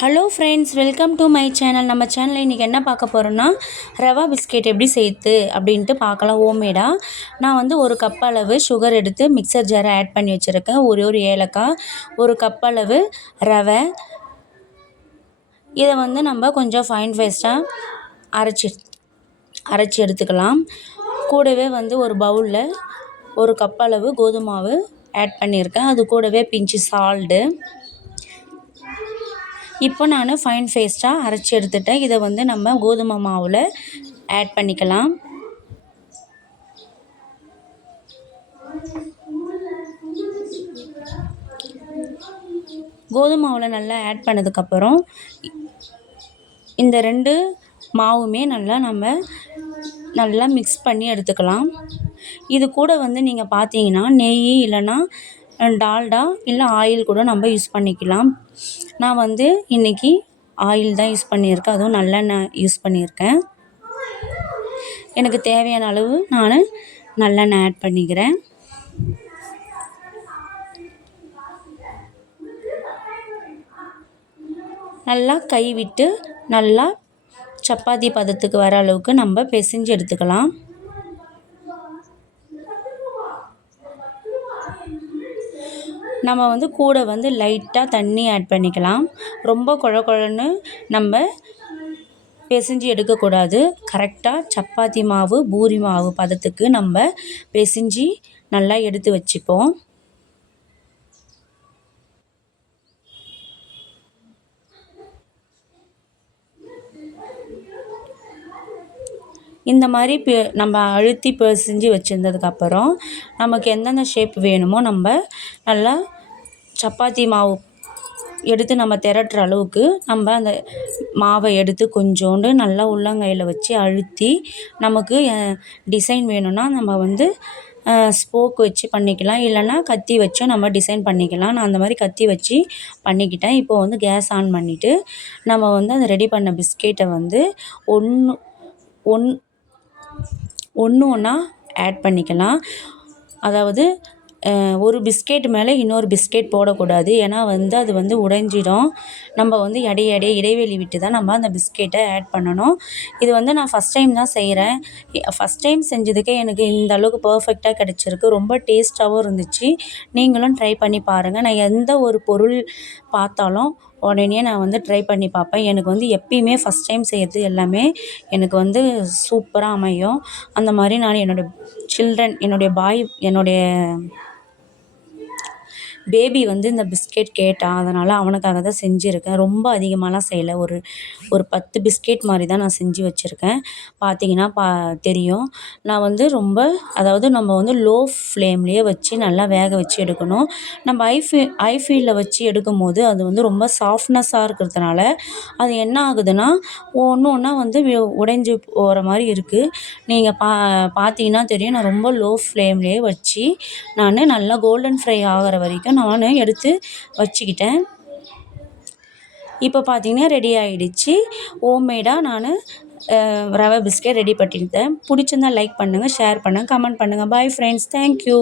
Hello friends, welcome to my channel. நம்ம சேனலில் இன்றைக்கி என்ன பார்க்க போகிறோன்னா, ரவா பிஸ்கெட் எப்படி செய்யுது அப்படின்ட்டு பார்க்கலாம். ஹோம்மேடாக நான் வந்து ஒரு கப் அளவு சுகர் எடுத்து மிக்சர் ஜாரை ஆட் பண்ணி வச்சுருக்கேன். ஒரு ஏலக்காய், ஒரு கப் அளவு ரவை. இதை வந்து நம்ம கொஞ்சம் ஃபைன் பேஸ்ட்டாக அரைச்சி எடுத்துக்கலாம். கூடவே வந்து ஒரு பவுலில் ஒரு கப் அளவு கோதுமை மாவு ஆட் பண்ணியிருக்கேன். அது கூடவே பிஞ்சு சால்ட்டு. இப்போ நான் ஃபைன் பேஸ்ட்டாக அரைச்சி எடுத்துட்டேன். இதை வந்து நம்ம கோதுமை மாவில் ஆட் பண்ணிக்கலாம். கோதுமை மாவில் நல்லா ஆட் பண்ணதுக்கப்புறம் இந்த ரெண்டு மாவுமே நல்லா மிக்ஸ் பண்ணி எடுத்துக்கலாம். இது கூட வந்து நீங்கள் பார்த்தீங்கன்னா நெய் இல்லைன்னா டால்டா இல்லை ஆயில் கூட நம்ம யூஸ் பண்ணிக்கலாம். நான் வந்து இன்றைக்கி ஆயில் தான் யூஸ் பண்ணியிருக்கேன், அதுவும் நல்லெண்ணெய் யூஸ் பண்ணியிருக்கேன். எனக்கு தேவையான அளவு நான் நல்லெண்ணெய் ஆட் பண்ணிக்கிறேன். நல்லா கை விட்டு நல்லா சப்பாத்தி பதத்துக்கு வர அளவுக்கு நம்ம பிசைஞ்சு எடுத்துக்கலாம். நம்ம வந்து கூட வந்து லைட்டாக தண்ணி ஆட் பண்ணிக்கலாம். ரொம்ப குழன்னு நம்ம பிசைஞ்சு எடுக்கக்கூடாது. கரெக்டாக சப்பாத்தி மாவு பூரி மாவு பதத்துக்கு நம்ம பிசைஞ்சு நல்லா எடுத்து வச்சுப்போம். இந்த மாதிரி நம்ம அழுத்தி பிசைஞ்சு வச்சுருந்ததுக்கப்புறம் நமக்கு எந்தெந்த ஷேப் வேணுமோ நம்ம நல்லா சப்பாத்தி மாவு எடுத்து நம்ம திரட்டுற அளவுக்கு நம்ம அந்த மாவை எடுத்து கொஞ்சோண்டு நல்லா உள்ளங்கையில் வச்சு அழுத்தி நமக்கு டிசைன் வேணும்னா நம்ம வந்து ஸ்போக் வச்சு பண்ணிக்கலாம், இல்லைன்னா கத்தி வச்சும் நம்ம டிசைன் பண்ணிக்கலாம். நான் அந்த மாதிரி கத்தி வச்சு பண்ணிக்கிட்டேன். இப்போ வந்து கேஸ் ஆன் பண்ணிவிட்டு நம்ம வந்து அந்த ரெடி பண்ண பிஸ்கெட்டை வந்து ஒன்றா ஆட் பண்ணிக்கலாம். அதாவது ஒரு பிஸ்கெட் மேலே இன்னொரு பிஸ்கெட் போடக்கூடாது. ஏன்னா வந்து அது வந்து உடைஞ்சிடும். நம்ம வந்து இடைவெளி விட்டு தான் நம்ம அந்த பிஸ்கெட்டை ஆட் பண்ணணும். இது வந்து நான் ஃபஸ்ட் டைம் தான் செய்கிறேன். ஃபஸ்ட் டைம் செஞ்சதுக்கே எனக்கு இந்த அளவுக்கு பர்ஃபெக்டாக கிடச்சிருக்கு. ரொம்ப டேஸ்ட்டாகவும் இருந்துச்சு. நீங்களும் ட்ரை பண்ணி பாருங்கள். நான் எந்த ஒரு பொருள் பார்த்தாலும் உடனே நான் வந்து ட்ரை பண்ணி பார்ப்பேன். எனக்கு வந்து எப்பயுமே ஃபஸ்ட் டைம் செய்கிறது எல்லாமே எனக்கு வந்து சூப்பராக அமையும். அந்த மாதிரி நான் என்னுடைய பேபி வந்து இந்த பிஸ்கெட் கேட்டான், அதனால் அவனுக்காக தான் செஞ்சுருக்கேன். ரொம்ப அதிகமாகலாம் செய்யலை, ஒரு 10 பிஸ்கெட் மாதிரி தான் நான் செஞ்சு வச்சுருக்கேன். பார்த்தீங்கன்னா தெரியும். நான் வந்து அதாவது நம்ம வந்து லோ ஃப்ளேம்லேயே வச்சு நல்லா வேக வச்சு எடுக்கணும். நம்ம ஹை ஃப்ளேமில் வச்சு எடுக்கும்போது அது வந்து ரொம்ப சாஃப்ட்னஸாக இருக்கிறதுனால அது என்ன ஆகுதுன்னா ஒன்றா வந்து உடைஞ்சு போகிற மாதிரி இருக்குது. நீங்கள் பார்த்தீங்கன்னா தெரியும். நான் ரொம்ப லோ ஃப்ளேம்லேயே வச்சு நான் நல்லா கோல்டன் ஃப்ரை ஆகிற வரைக்கும் நான் எடுத்து வச்சுக்கிட்டேன். இப்போ பார்த்தீங்கன்னா ரெடி ஆகிடுச்சு. ஹோம்மேடாக நான் ரவை பிஸ்கெட் ரெடி பண்ணிட்டேன். பிடிச்சிருந்தா லைக் பண்ணுங்கள், ஷேர் பண்ணுங்கள், கமெண்ட் பண்ணுங்கள். Bye friends, thank you.